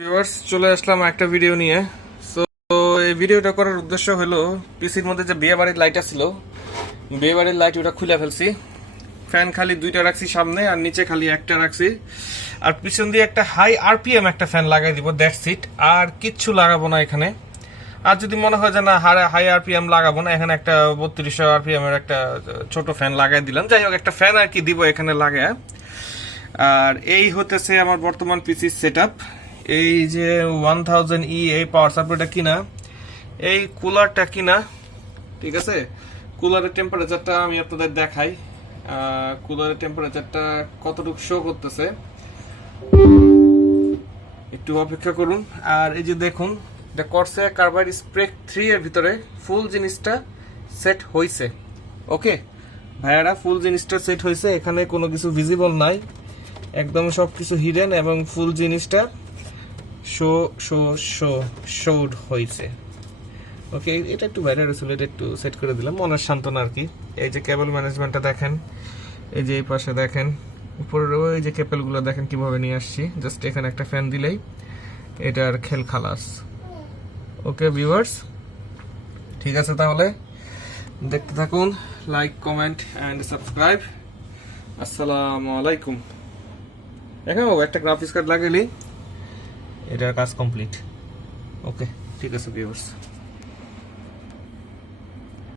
Viewers চলে আসলাম একটা video নিয়ে। সো এই ভিডিওটা করার উদ্দেশ্য হলো পিসির মধ্যে যে বিয়ে বাড়ির লাইট ছিল, বিয়ে বাড়ির লাইট ওটা খুলে ফেলছি। ফ্যান খালি দুইটা রাখছি সামনে, আর নিচে খালি একটা রাখছি। আর পিছন দিয়ে একটা হাই আরপিএম একটা ফ্যান লাগাই দিব, দ্যাটস ইট। আর কিচ্ছু লাগাবো না এখানে। আর যদি মনে হয় যে না হাই আরপিএম লাগাবো না, এখানে একটা 3200 আরপিএম এর একটা ছোট ফ্যান লাগাই দিলাম। যাই হোক, একটা ফ্যান আর কি দিব এখানে লাগায়। আর এই হতেছে আমার বর্তমান পিসির সেটআপ। এই যে 1000E এই পাওয়ার সাপ্লাইটা কিনা, এই কুলারটা কিনা, ঠিক আছে। কুলারের টেম্পারেচারটা আমি আপনাদের দেখাই। কুলারের টেম্পারেচারটা কতটুকু শো করতেছে, একটু অপেক্ষা করুন। আর এই যে দেখুন, এটা কর্সার কার্বাইড স্প্রে 3 এর ভিতরে ফুল জিনিসটা সেট হইছে। ওকে ভাইয়ারা, ফুল জিনিসটা সেট হইছে, এখানে কোনো কিছু ভিজিবল নাই, একদম সবকিছু হিডেন এবং ফুল জিনিসটা শোড হয়েছে। ওকে, এটা একটু বাইরে ছিল, এটা একটু সেট করে দিলাম মনের সান্ত্বনা আর কি। এই যে কেবল ম্যানেজমেন্টটা দেখেন, এই যে এই পাশে দেখেন, উপরের ওই যে কেবলগুলো দেখেন কিভাবে নিয়ে আসছি। জাস্ট এখানে একটা ফ্যান দিলেই এটার খেল খালাস। ওকে ভিউয়ার্স, ঠিক আছে, তাহলে দেখতে থাকুন। Like, comment and subscribe. আসসালামু আলাইকুম। দেখো, একটা গ্রাফিক্স কার্ড লাগাইলেই এটার কাজ কমপ্লিট। ওকে, ঠিক আছে ভিউয়ার্স।